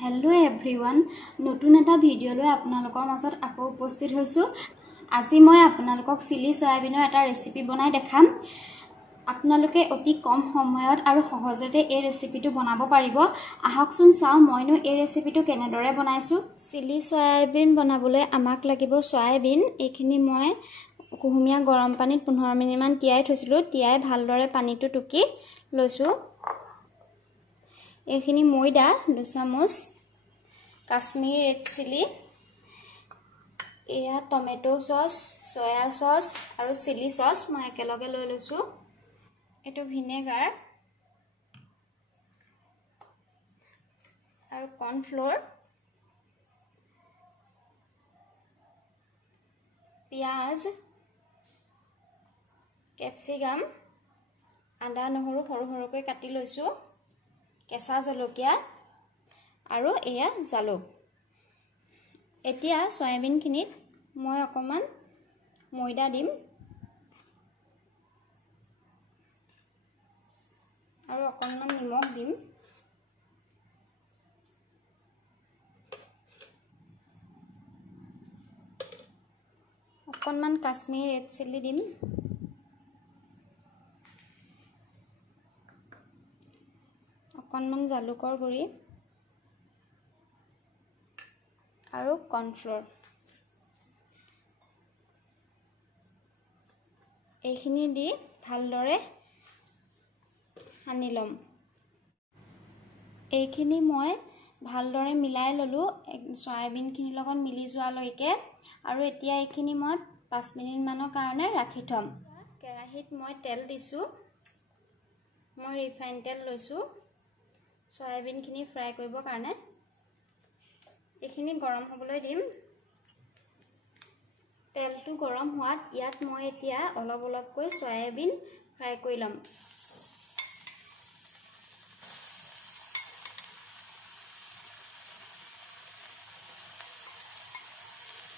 Hello everyone नतुन एटा video লৈ আপোনালোকৰ মাজত আকৌ উপস্থিত হৈছো। আজি মই আপোনালোকক চিলি সয়াবিনৰ এটা ৰেচিপি বনাই দেখাম। আপোনালোকে অতি কম সময়ত আৰু সহজতে এই ৰেচিপিটো বনাব পাৰিব। আহকচোন চাও মইনো এই ৰেচিপিটো কেনেদৰে বনাইছো। চিলি সয়াবিন বনাবলৈ আমাক লাগিব সয়াবিন। এইখিনি মই কুহুমীয়া গৰম পানীত 15 মিনিট মান তিয়াই থৈছিলো। তিয়াই ভালদৰে পানীটো টুকি লৈছো। এইখিনি ময়দা 2 চামুচ, কাশ্মীৰ ৰেড চিলি, এয়া টমেটো সস, সয়া সস আৰু চিলি সস মই একেলগে লৈ লৈছো। এটো ভিনেগাৰ আৰু কৰ্নফ্লোৰ, পিয়াজ, কেপসিকাম, আদা নহৰু সৰু সৰুকৈ কাটি লৈছো, কেঁচা জলকীয়া আৰু এয়া জালুক। এতিয়া সয়াবিনখিনিত মই অকমান ময়দা দিম আৰু অকমান নিমখ দিম। অকমান কাশ্মীৰ ৰেড চিলি দিম। অকমান জালুকৰ গুৰি আৰু কৰ্নফ্লোৰ। এইখিনি দি ভালদৰে সানি লম। এইখিনি মই ভালদৰে মিলাই ললো সয়াবিনখিনিৰ লগত মিলি যোৱালৈকে। আৰু এতিয়া এইখিনি মই 5 মিনিট মানৰ কাৰণে ৰাখি থম। কেৰাহীত মই তেল দিছো। মই ৰিফাইন তেল লৈছো সয়াবিনখিনি ফ্ৰাই কৰিবৰ কাৰণে। এইখিনি গৰম হ'বলৈ দিম। তেলটো গৰম হোৱাত ইয়াত মই এতিয়া অলপ অলপকৈ সয়াবিন ফ্ৰাই কৰি লম।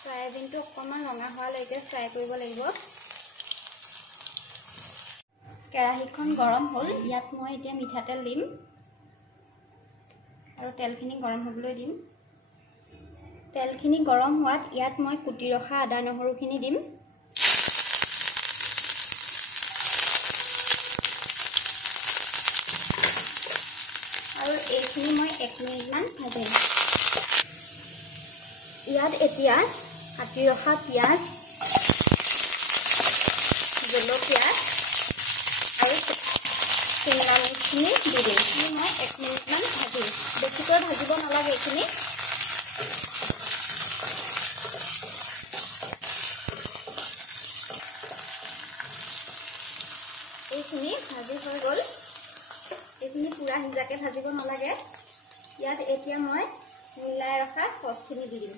সয়াবিনটো অকমান ৰঙা হোৱালৈকে ফ্ৰাই কৰিব লাগিব। কেৰাহীখন গৰম হ'ল। ইয়াত মই এতিয়া মিঠাতেল দিম আৰু তেলখিনি গৰম হ'বলৈ দিম। তেলখিনি গৰম হোৱাত ইয়াত মই কুটি ৰখা আদা নহৰুখিনি দিম। আৰু এইখিনি মই 1 মিনিট মান ভাজিম। ইয়াত এতিয়া কাটি ৰখা পিয়াজ, জলকীয়া আৰু চিমলা মিৰ্চখিনি দি দিম। মই 1 মিনিট মান ভাজিম। বেছিকৈ ভাজিব নালাগে। এইখিনি ভাজি হৈ গ'ল। এইখিনি পুৰা সিজাকে ভাজিব নালাগে। ইয়াত এতিয়া মই মিলাই ৰখা সসখিনি দি দিম।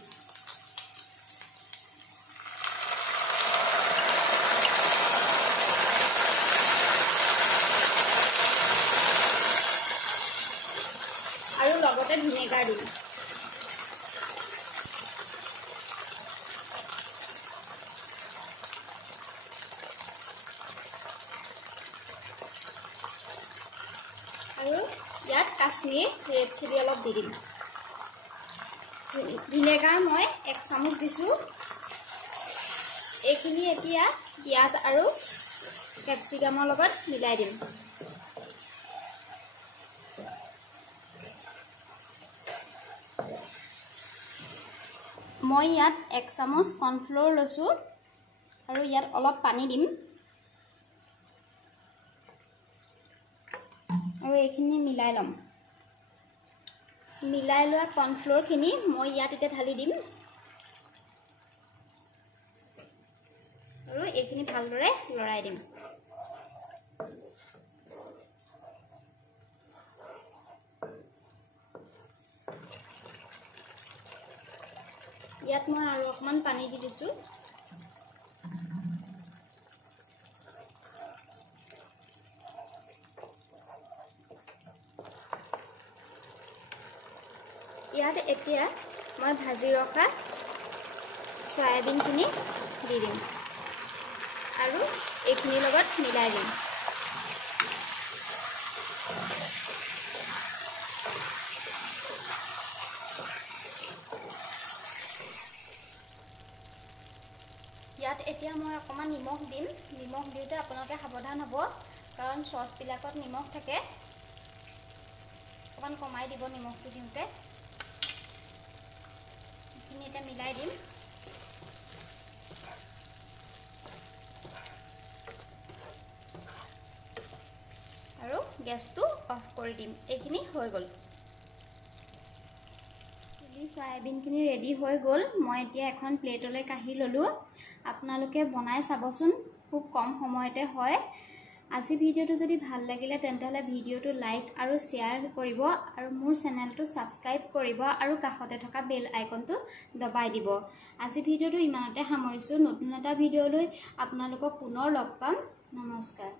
আৰু লগতে ভিনেগাৰ দিম। আৰু ইয়াত কাশ্মীৰ ৰেড চিলি অলপ দি দিম। ভিনেগাৰ মই 1 চামুচ দিছো। এইখিনি এতিয়া পিয়াজ আৰু কেপসিকামৰ লগত মিলাই দিম। মই ইয়াত 1 চামুচ কৰ্নফ্লোৰ লৈছো আৰু ইয়াত অলপ পানী দিম। আৰু এইখিনি মিলাই লম। মিলাই লোৱা কৰ্নফ্লোৰখিনি মই ইয়াত এতিয়া ঢালি দিম। আৰু এইখিনি ভালদৰে লৰাই দিম। ইয়াত মই আৰু অকমান পানী দি দিছো। ইয়াত এতিয়া মই ভাজি ৰখা সয়াবিনখিনি দি দিম আৰু এইখিনিৰ লগত মিলাই দিম। ইয়াত এতিয়া মই অকণমান নিমখ দিম। নিমখ দিওঁতে আপোনালোকে সাৱধান হ'ব, কাৰণ চচবিলাকত নিমখ থাকে। অকণমান কমাই দিব নিমখটো দিওঁতে। এইখিনি এতিয়া মিলাই দিম। আৰু গেছটো অফ কৰি দিম। এইখিনি হৈ গ'ল। চিলি চয়াবিনখিনি ৰেডি হৈ গ'ল। মই এতিয়া এখন প্লেটলৈ কাঢ়ি ল'লোঁ। আপোনালোকে বনাই চাবচোন, খুব কম সময়তে হয়। আজি ভিডিঅ'টো যদি ভাল লাগিলে তেন্তে ভিডিঅ'টো লাইক আৰু শ্বেয়াৰ কৰিব, আৰু মোৰ চেনেলটো ছাবস্ক্ৰাইব কৰিব, আৰু কাষতে থকা বেল আইকনটো দবাই দিব। আজি ভিডিঅ'টো ইমানতে সামৰিছোঁ। নতুন এটা ভিডিঅ'লৈ আপোনালোকক পুনৰ লগ পাম। নমস্কাৰ।